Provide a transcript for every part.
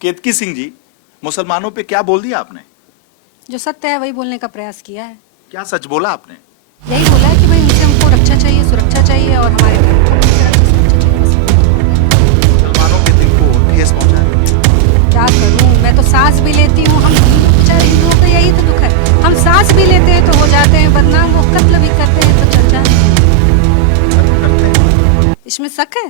केतकी सिंह जी, मुसलमानों पे क्या बोल दिया आपने? जो सत्य है वही बोलने का प्रयास किया है। क्या सच बोला आपने? यही बोला है कि भाई मुझे हमको रक्षा चाहिए, सुरक्षा चाहिए और हमारे धर्म को भी सुरक्षा चाहिए। मुसलमानों के दिल को ठेस पहुंचा है। क्या करूं, मैं तो सांस भी लेती हूँ, हम बेचारे हिंदुओं का यही तो दुख है, हम सांस भी लेते हैं तो हो जाते हैं बदनाम, वो कत्ल भी करते हैं तो चल जाते हैं। इसमें शक है?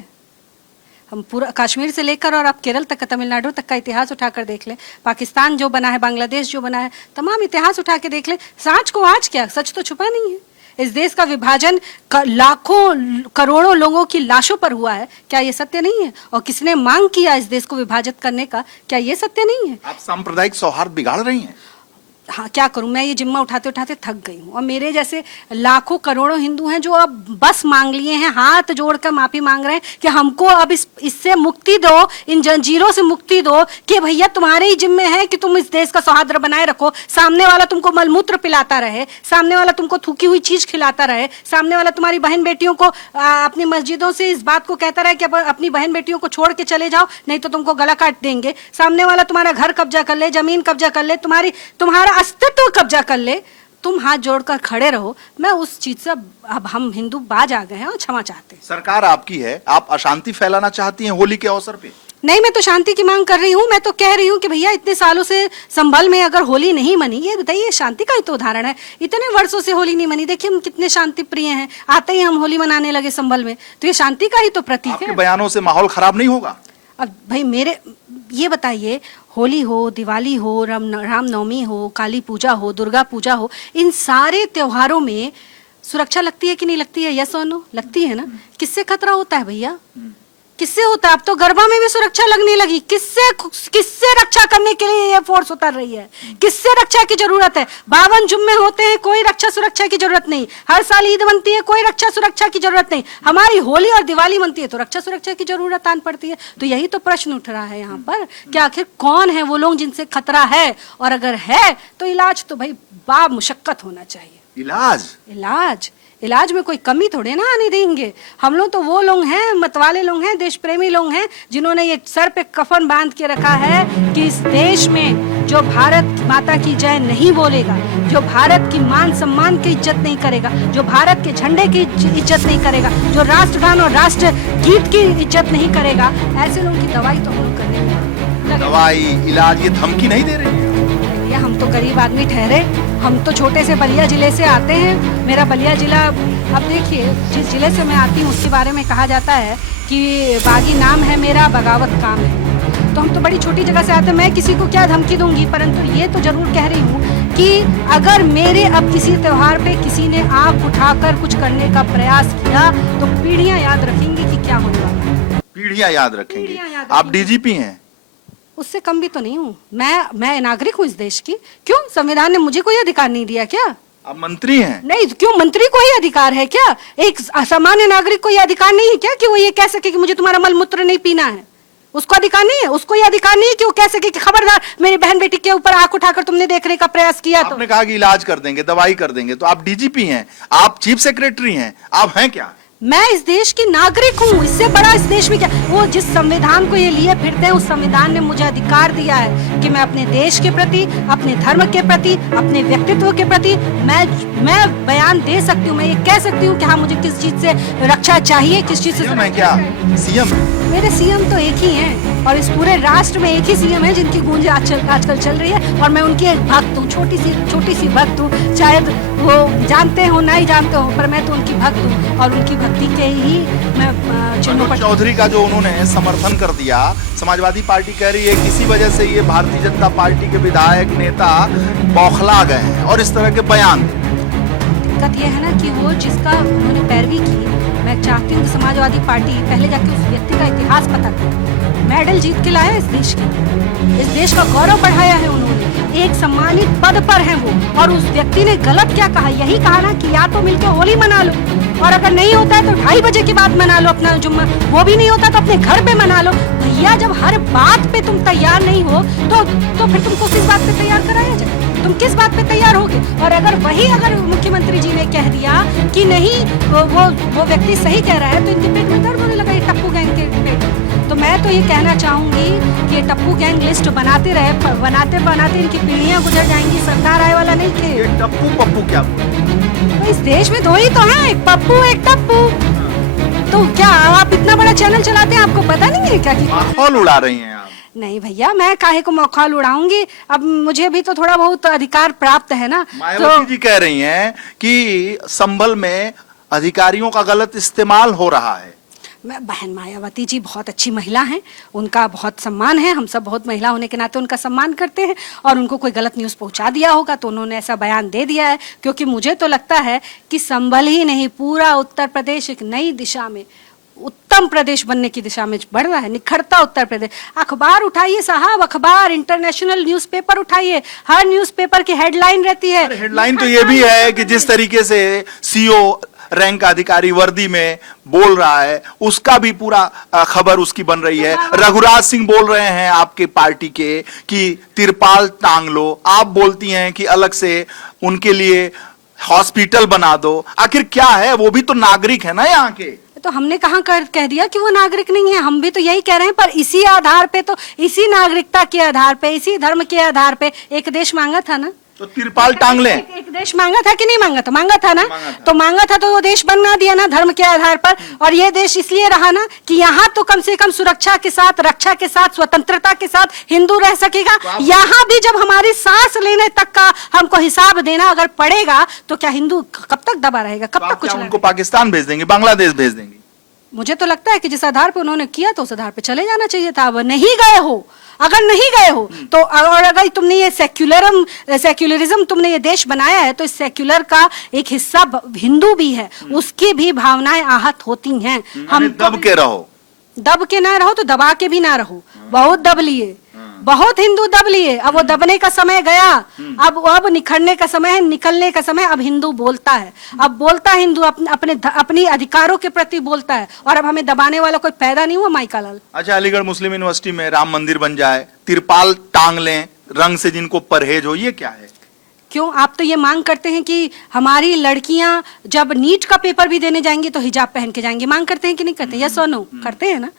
हम पूरा कश्मीर से लेकर और अब केरल तक का, तमिलनाडु तक का इतिहास उठाकर देख लें, पाकिस्तान जो बना है, बांग्लादेश जो बना है, तमाम इतिहास उठा के देख लें, सांच को आज क्या, सच तो छुपा नहीं है। इस देश का विभाजन लाखों करोड़ों लोगों की लाशों पर हुआ है, क्या ये सत्य नहीं है? और किसने मांग किया इस देश को विभाजित करने का, क्या ये सत्य नहीं है? आप सांप्रदायिक सौहार्द बिगाड़ रही हैं। हाँ, क्या करूं, मैं ये जिम्मा उठाते उठाते थक गई हूँ। और मेरे जैसे लाखों करोड़ों हिंदू हैं जो अब बस मांग लिए हैं, हाथ जोड़कर माफी मांग रहे हैं कि हमको अब इससे मुक्ति दो, इन जंजीरों से मुक्ति दो, कि भैया तुम्हारे ही जिम्मे है कि तुम इस देश का सौहार्द बनाए रखो। सामने वाला तुमको मलमूत्र पिलाता रहे, सामने वाला तुमको थूकी हुई चीज खिलाता रहे, सामने वाला तुम्हारी बहन बेटियों को अपनी मस्जिदों से इस बात को कहता रहे कि अपनी बहन बेटियों को छोड़ के चले जाओ, नहीं तो तुमको गला काट देंगे। सामने वाला तुम्हारा घर कब्जा कर ले, जमीन कब्जा कर ले, तुम्हारा अस्तित्व कब्जा कर ले, तुम हाथ जोड़कर खड़े रहो। मैं उस चीज से अब हम हिंदू बाज आ गए हैं और क्षमा चाहते हैं। सरकार आपकी है, आप अशांति फैलाना चाहती हैं होली के अवसर पे? नहीं, मैं तो शांति की मांग कर रही हूँ। मैं तो कह रही हूँ कि भैया इतने सालों से संभल में अगर होली नहीं मनी, ये बताइए शांति का ही तो उदाहरण है। इतने वर्षों से होली नहीं मनी, देखिए हम कितने शांति प्रिय हैं, आते ही हम होली मनाने लगे संभल में, तो ये शांति का ही तो प्रतीक है। आपके बयानों से माहौल खराब नहीं होगा? अब भाई मेरे ये बताइए, होली हो, दिवाली हो, रामनवमी हो, काली पूजा हो, दुर्गा पूजा हो, इन सारे त्योहारों में सुरक्षा लगती है कि नहीं लगती है? यस और नो? लगती है ना। किससे खतरा होता है भैया? किससे होता है? अब तो गरबा में भी सुरक्षा लगने लगी। किससे रक्षा करने के लिए ये फोर्स उतर रही है? किससे रक्षा की जरूरत है? 52 जुम्मे होते हैं, कोई रक्षा सुरक्षा की जरूरत नहीं। हर साल ईद बनती है, कोई रक्षा सुरक्षा की जरूरत नहीं। हमारी होली और दिवाली बनती है तो रक्षा सुरक्षा की जरूरत आन पड़ती है। तो यही तो प्रश्न उठ रहा है यहाँ पर कि आखिर कौन है वो लोग जिनसे खतरा है, और अगर है तो इलाज तो भाई बामुशक्कत होना चाहिए। इलाज में कोई कमी थोड़े ना आने देंगे। हम लोग तो वो लोग हैं, मतवाले लोग हैं, देश प्रेमी लोग हैं, जिन्होंने ये सर पे कफन बांध के रखा है कि इस देश में जो भारत माता की जय नहीं बोलेगा, जो भारत की मान सम्मान की इज्जत नहीं करेगा, जो भारत के झंडे की इज्जत नहीं करेगा, जो राष्ट्रगान और राष्ट्र गीत की इज्जत नहीं करेगा, ऐसे लोगों की दवाई तो हम करेंगे। दवाई, इलाज, ये धमकी नहीं दे रही है? हम तो गरीब आदमी ठहरे, हम तो छोटे से बलिया जिले से आते हैं। मेरा बलिया जिला, अब देखिए जिस जिले से मैं आती हूँ उसके बारे में कहा जाता है कि बागी नाम है मेरा, बगावत काम है। तो हम तो बड़ी छोटी जगह से आते हैं। मैं किसी को क्या धमकी दूंगी, परंतु ये तो जरूर कह रही हूँ कि अगर मेरे अब किसी त्योहार पे किसी ने आँख उठाकर कुछ करने का प्रयास किया तो पीढ़ियां याद रखेंगी कि क्या होने वाला है। पीढ़ियां याद रखेंगी। आप डीजीपी हैं, उससे कम भी तो नहीं हूँ मैं नागरिक हूँ इस देश की। क्यों संविधान ने मुझे कोई अधिकार नहीं दिया क्या? आप मंत्री हैं। नहीं, क्यों मंत्री को ही अधिकार है क्या? एक सामान्य नागरिक को ये अधिकार नहीं है क्या कि वो ये कह सके कि मुझे तुम्हारा मल मूत्र नहीं पीना है? उसको अधिकार नहीं है? उसको ये अधिकार नहीं है कि वो कह सके कि खबरदार मेरी बहन बेटी के ऊपर आंख उठाकर तुमने देखने का प्रयास किया तो? आपने कहा कि इलाज कर देंगे, दवाई कर देंगे, तो आप डीजीपी हैं, आप चीफ सेक्रेटरी हैं, आप हैं क्या? मैं इस देश की नागरिक हूँ, इससे बड़ा इस देश में क्या? वो जिस संविधान को ये लिए फिरते हैं, उस संविधान ने मुझे अधिकार दिया है कि मैं अपने देश के प्रति, अपने धर्म के प्रति, अपने व्यक्तित्व के प्रति मैं बयान दे सकती हूँ। मैं ये कह सकती हूँ कि हाँ मुझे किस चीज से रक्षा चाहिए, किस चीज से। मैं क्या सीएम? मेरे सीएम तो एक ही हैं और इस पूरे राष्ट्र में एक ही सीएम है जिनकी गूंज आजकल चल रही है, और मैं उनकी एक भक्त हूँ, छोटी सी भक्त हूँ। शायद वो जानते हो ना ही जानते हो, पर मैं तो उनकी भक्त हूँ और उनकी भक्ति के ही मैं चिन्हों पर। चौधरी का जो उन्होंने समर्थन कर दिया, समाजवादी पार्टी कह रही है किसी वजह से ये भारतीय जनता पार्टी के विधायक नेता बौखला गए हैं और इस तरह के बयान। दिक्कत ये है ना कि वो जिसका उन्होंने पैरवी की, मैं चाहती हूँ कि समाजवादी पार्टी पहले जाके उस व्यक्ति का इतिहास पता करे। मेडल जीत के लाया इस देश के, इस देश का गौरव बढ़ाया है उन्होंने, एक सम्मानित पद पर है वो, और उस व्यक्ति ने गलत क्या कहा? यही कहा ना कि या तो मिलकर होली मना लो, और अगर नहीं होता है तो 2:30 बजे के बाद मना लो अपना जुम्मा, वो भी नहीं होता तो अपने घर पे मना लो। भैया जब हर बात पे तुम तैयार नहीं हो तो फिर तुमको किस बात पे तैयार कराया जाए? तुम किस बात पे तैयार होगे? और अगर मुख्यमंत्री जी ने कह दिया कि नहीं वो व्यक्ति सही कह रहा है तो इनके पेट में दर्द होने लगा, ये टप्पू गैंग के पेट में। तो मैं तो ये कहना चाहूंगी कि ये टप्पू गैंग लिस्ट बनाते रहे, बनाते इनकी पीढ़ियां गुजर जाएंगी, सरकार आए वाला नहीं थे। ये टप्पू पप्पू क्या बोले? तो इस देश में दो ही तो हैं, एक पप्पू एक टप्पू। तो क्या आप इतना बड़ा चैनल चलाते हैं, आपको पता नहीं है क्या कि माहौल उड़ा रही हैं आप? नहीं भैया, मैं काहे को मौखौल उड़ाऊंगी? अब मुझे भी तो थोड़ा बहुत अधिकार प्राप्त है ना। मायावती जी कह रही हैं कि संभल में अधिकारियों का गलत इस्तेमाल हो रहा है। बहन मायावती जी बहुत अच्छी महिला हैं, उनका बहुत सम्मान है, हम सब बहुत महिला होने के नाते उनका सम्मान करते हैं, और उनको कोई गलत न्यूज़ पहुंचा दिया होगा तो उन्होंने ऐसा बयान दे दिया है। क्योंकि मुझे तो लगता है कि संभल ही नहीं, पूरा उत्तर प्रदेश एक नई दिशा में, उत्तम प्रदेश बनने की दिशा में बढ़ रहा है, निखरता उत्तर प्रदेश। अखबार उठाइए साहब, अखबार, इंटरनेशनल न्यूज़पेपर उठाइए, हर न्यूज़पेपर की हेडलाइन रहती है। हेडलाइन तो ये भी है कि जिस तरीके से सीओ रैंक अधिकारी वर्दी में बोल रहा है, उसका भी पूरा खबर उसकी बन रही है। रघुराज सिंह बोल रहे हैं आपके पार्टी के कि तिरपाल टांग लो, आप बोलती हैं कि अलग से उनके लिए हॉस्पिटल बना दो। आखिर क्या है? वो भी तो नागरिक है ना यहाँ के। तो हमने कहाँ कह दिया कि वो नागरिक नहीं है? हम भी तो यही कह रहे हैं, पर इसी आधार पे, तो इसी नागरिकता के आधार पे, इसी धर्म के आधार पे एक देश मांगा था ना। तो तिरपाल टांग ले। एक देश मांगा था कि नहीं मांगा था? मांगा था ना। तो मांगा था तो वो देश बना दिया ना धर्म के आधार पर। और ये देश इसलिए रहा ना कि यहाँ तो कम से कम सुरक्षा के साथ, रक्षा के साथ, स्वतंत्रता के साथ हिंदू रह सकेगा। यहाँ भी जब हमारी सांस लेने तक का हमको हिसाब देना अगर पड़ेगा तो क्या हिंदू कब तक दबा रहेगा? कब तक कुछ उनको पाकिस्तान भेज देंगे, बांग्लादेश भेज देंगे? मुझे तो लगता है कि जिस आधार पर उन्होंने किया तो उस आधार पे चले जाना चाहिए था। अब नहीं गए हो, अगर नहीं गए हो तो, और अगर तुमने ये सेक्युलरिज्म तुमने ये देश बनाया है तो इस सेक्युलर का एक हिस्सा हिंदू भी है, उसकी भी भावनाएं आहत होती हैं। हम दब के रहो, दब के ना रहो तो दबा के भी ना रहो। बहुत दब लिए, बहुत हिंदू दब लिए, अब वो दबने का समय गया, अब निखरने का समय है, निकलने का समय। अब हिंदू बोलता है, अब बोलता है हिंदू, अपनी अधिकारों के प्रति बोलता है, और अब हमें दबाने वाला कोई पैदा नहीं हुआ माइका लाल। अच्छा, अलीगढ़ मुस्लिम यूनिवर्सिटी में राम मंदिर बन जाए, तिरपाल टांग लें, रंग से जिनको परहेज हो, ये क्या है? क्यों आप तो ये मांग करते हैं कि हमारी लड़कियां जब नीट का पेपर भी देने जाएंगी तो हिजाब पहन के जाएंगी? मांग करते हैं कि नहीं करते? यस और नो करते हैं ना।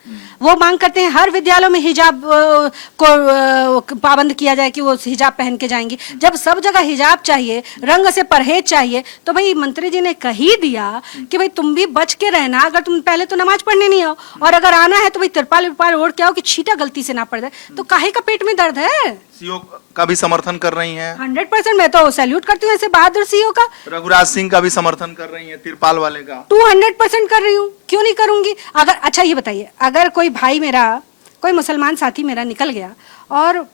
वो मांग करते हैं हर विद्यालयों में हिजाब को पाबंद किया जाए कि वो हिजाब पहन के जाएंगी। जब सब जगह हिजाब चाहिए, रंग से परहेज चाहिए, तो भाई मंत्री जी ने कह ही दिया कि भाई तुम भी बच के रहना। अगर तुम पहले तो नमाज पढ़ने नहीं आओ, और अगर आना है तो भाई तिरपाल विरपाल ओढ़ के आओ कि छींटा गलती से ना पड़ जाए। तो काहे का पेट में दर्द है? सीओ का भी समर्थन कर रही हैं? 100% मैं तो सैल्यूट करती हूँ ऐसे बहादुर सीओ का। रघुराज सिंह का भी समर्थन कर रही हैं, तिरपाल वाले का 200% कर रही हूँ, क्यों नहीं करूंगी? अगर अच्छा ये बताइए, अगर कोई भाई मेरा, कोई मुसलमान साथी मेरा निकल गया और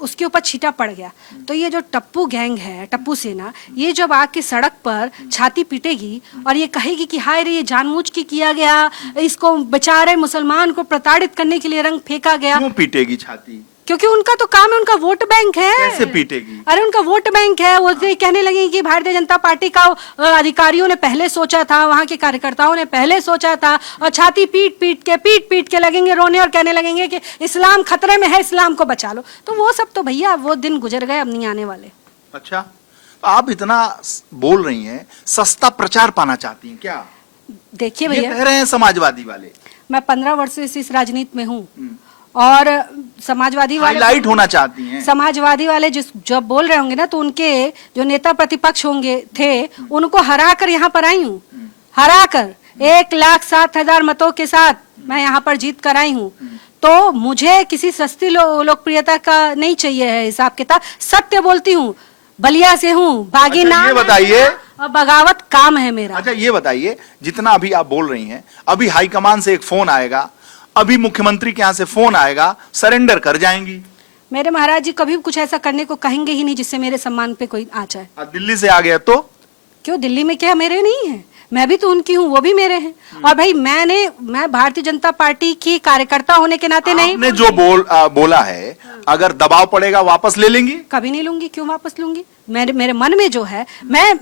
उसके ऊपर छींटा पड़ गया, तो ये जो टप्पू गैंग है, टप्पू सेना, ये जब आके सड़क पर छाती पीटेगी और ये कहेगी कि हाय रे ये जानबूझ के किया गया, इसको बेचारे मुसलमान को प्रताड़ित करने के लिए रंग फेंका गया। क्यों पीटेगी छाती? क्योंकि उनका तो काम है, उनका वोट बैंक है। कैसे पीटेगी? अरे उनका वोट बैंक है। वो कहने लगे कि भारतीय जनता पार्टी का अधिकारियों ने पहले सोचा था, वहां के कार्यकर्ताओं ने पहले सोचा था, और छाती पीट पीट के लगेंगे रोने और कहने लगेंगे कि इस्लाम खतरे में है, इस्लाम को बचा लो। तो वो सब तो भैया वो दिन गुजर गए, अब नहीं आने वाले। अच्छा, तो आप इतना बोल रही हैं, सस्ता प्रचार पाना चाहती हैं क्या? देखिए भैया, कह रहे हैं समाजवादी वाले। मैं 15 वर्ष से इस राजनीति में हूँ, और समाजवादी वाले हाईलाइट होना चाहती हैं। समाजवादी वाले जब बोल रहे होंगे ना, तो उनके जो नेता प्रतिपक्ष होंगे थे, उनको हरा कर यहाँ पर आई हूँ, हरा कर 1,07,000 मतों के साथ मैं यहाँ पर जीत कर आई हूँ। तो मुझे किसी सस्ती लोकप्रियता का नहीं चाहिए है हिसाब किताब। सत्य बोलती हूँ, बलिया से हूँ, बागी अच्छा, नाम ये बताइए, और बगावत काम है मेरा। अच्छा ये बताइए, जितना अभी आप बोल रही हैं, अभी हाईकमान से एक फोन आएगा, अभी मुख्यमंत्री के यहाँ से फोन आएगा, सरेंडर कर जाएंगी? मेरे महाराज जी कभी कुछ ऐसा करने को कहेंगे ही नहीं जिससे मेरे सम्मान पे कोई आ जाए। दिल्ली से आ गया तो क्यों, दिल्ली में क्या मेरे नहीं है? मैं भी तो उनकी हूँ, वो भी मेरे हैं। और भाई मैं भारतीय जनता पार्टी की कार्यकर्ता होने के नाते नहीं, आपने जो बोला है, अगर दबाव पड़ेगा वापस ले लेंगी? कभी नहीं लूंगी। क्यों वापस लूंगी? मेरे मन में जो है,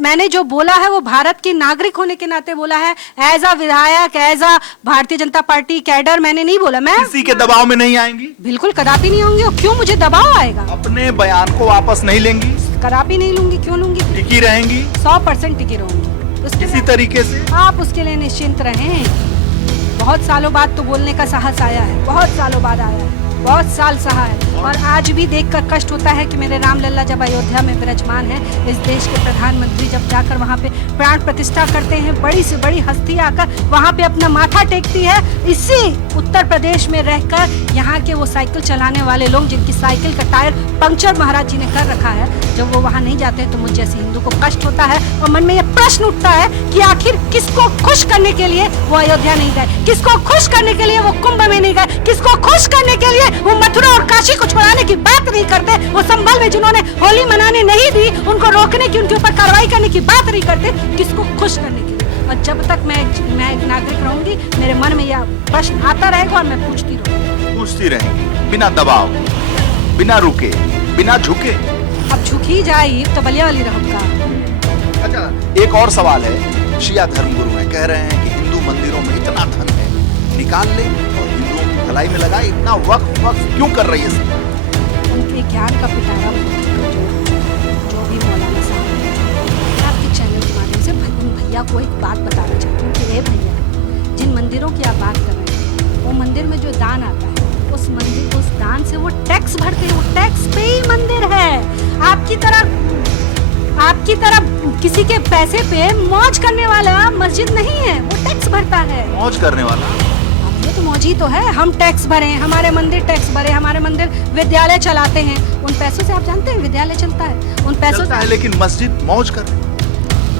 मैंने जो बोला है वो भारत के नागरिक होने के नाते बोला है। एज अ विधायक, as a Bharatiya Janata party cadre मैंने नहीं बोला। मैं किसी के दबाव में नहीं आएंगी? बिल्कुल कदापि नहीं होंगी। और क्यों मुझे दबाव आएगा? अपने बयान को वापस नहीं लेंगी? कदापि नहीं लूंगी। क्यों लूंगी? टिकी रहेंगी? 100% टिकी रहूंगी। किसी तरीके से आप उसके लिए निश्चिंत रहें। बहुत सालों बाद तो बोलने का साहस आया है, बहुत सालों बाद आया है, बहुत साल सहा है। और आज भी देखकर कष्ट होता है कि मेरे राम लल्ला जब अयोध्या में विराजमान है, इस देश के प्रधानमंत्री जब जाकर वहाँ पे प्राण प्रतिष्ठा करते हैं, बड़ी से बड़ी हस्ती आकर वहाँ पे अपना माथा टेकती है। इसी उत्तर प्रदेश में रहकर यहाँ के वो साइकिल चलाने वाले लोग, जिनकी साइकिल का टायर पंक्चर महाराज जी ने कर रखा है, जब वो वहाँ नहीं जाते हैं तो मुझ जैसे हिंदू को कष्ट होता है। और मन में ये प्रश्न उठता है कि आखिर किसको खुश करने के लिए वो अयोध्या नहीं गए, किसको खुश करने के लिए वो कुंभ में नहीं गए, किसको खुश करने के लिए वो मथुरा और काशी को छुड़ाने की बात नहीं करते, वो संभल में जिन्होंने होली मनाने नहीं दी उनको रोकने की, उनके ऊपर कार्रवाई करने की बात नहीं करते, किसको खुश करने के लिए। और जब तक मैं एक नागरिक रहूंगी, मेरे मन में यह प्रश्न आता रहेगा और मैं पूछती रहेंगी, बिना दबाव, बिना रुके, बिना झुके। अब झुक ही जाए तो बलिया वाली रहूंगा। अच्छा, एक और सवाल है। शिया धर्मगुरु है, कह रहे हैं कि हिंदू मंदिरों में इतना धन है, निकाल ले और हिंदुओं की भलाई में लगाए। इतना वक्त क्यों कर रही है? उनके ज्ञान का पिटारा जो भी मौलाना साहब है। मैं आपके चैनल के माध्यम से उन भैया को एक बात बताना चाहती हूँ कि ये भैया, जिन मंदिरों की आप बात कर रहे हैं, वो मंदिर में जो दान आता है, उस दान से वो टैक्स भरते हैं। वो टैक्स पे ही मंदिर है। आपकी तरह किसी के पैसे पे मौज करने वाला मस्जिद नहीं है, वो टैक्स भरता है। मौज करने वाला ये तो मौज ही तो है। हम टैक्स भरे, हमारे मंदिर टैक्स भरे, हमारे मंदिर विद्यालय चलाते हैं, उन पैसों से। आप जानते हैं विद्यालय चलता है उन पैसों से, लेकिन मस्जिद मौज कर।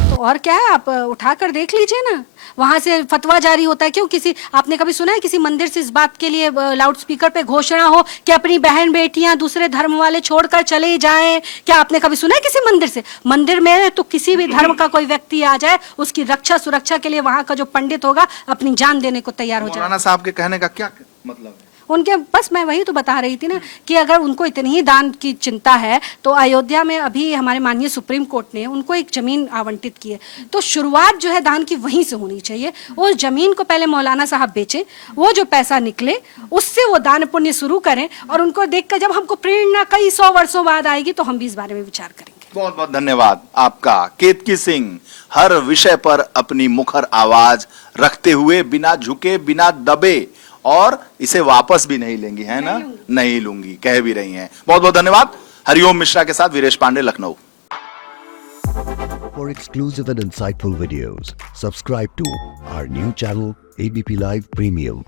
तो और क्या है, आप उठाकर देख लीजिए ना, वहां से फतवा जारी होता है। क्यों, आपने कभी सुना है किसी मंदिर से इस बात के लिए लाउड स्पीकर पे घोषणा हो कि अपनी बहन बेटियां दूसरे धर्म वाले छोड़कर चले जाएं? क्या आपने कभी सुना है किसी मंदिर से? मंदिर में तो किसी भी धर्म का कोई व्यक्ति आ जाए, उसकी रक्षा सुरक्षा के लिए वहां का जो पंडित होगा अपनी जान देने को तैयार हो जाए। मौलाना साहब के कहने का क्या मतलब है? उनके बस मैं वही तो बता रही थी ना कि अगर उनको इतनी ही दान की चिंता है, तो अयोध्या में अभी हमारे माननीय सुप्रीम कोर्ट ने उनको एक जमीन आवंटित की है, तो शुरुआत जो है दान की वहीं से होनी चाहिए। उस जमीन को पहले मौलाना साहब बेचे, वो जो पैसा निकले उससे वो दान पुण्य शुरू करें, और उनको देखकर जब हमको प्रेरणा कई 100 वर्षों बाद आएगी तो हम भी इस बारे में विचार करेंगे। बहुत बहुत धन्यवाद आपका। केतकी सिंह हर विषय पर अपनी मुखर आवाज रखते हुए, बिना झुके, बिना दबे, और इसे वापस भी नहीं लेंगी, है ना? नहीं लूंगी कह भी रही हैं। बहुत बहुत धन्यवाद। हरिओम मिश्रा के साथ Viresh Pandey, Lucknow. For exclusive and insightful videos, subscribe to our new channel ABP Live Premium.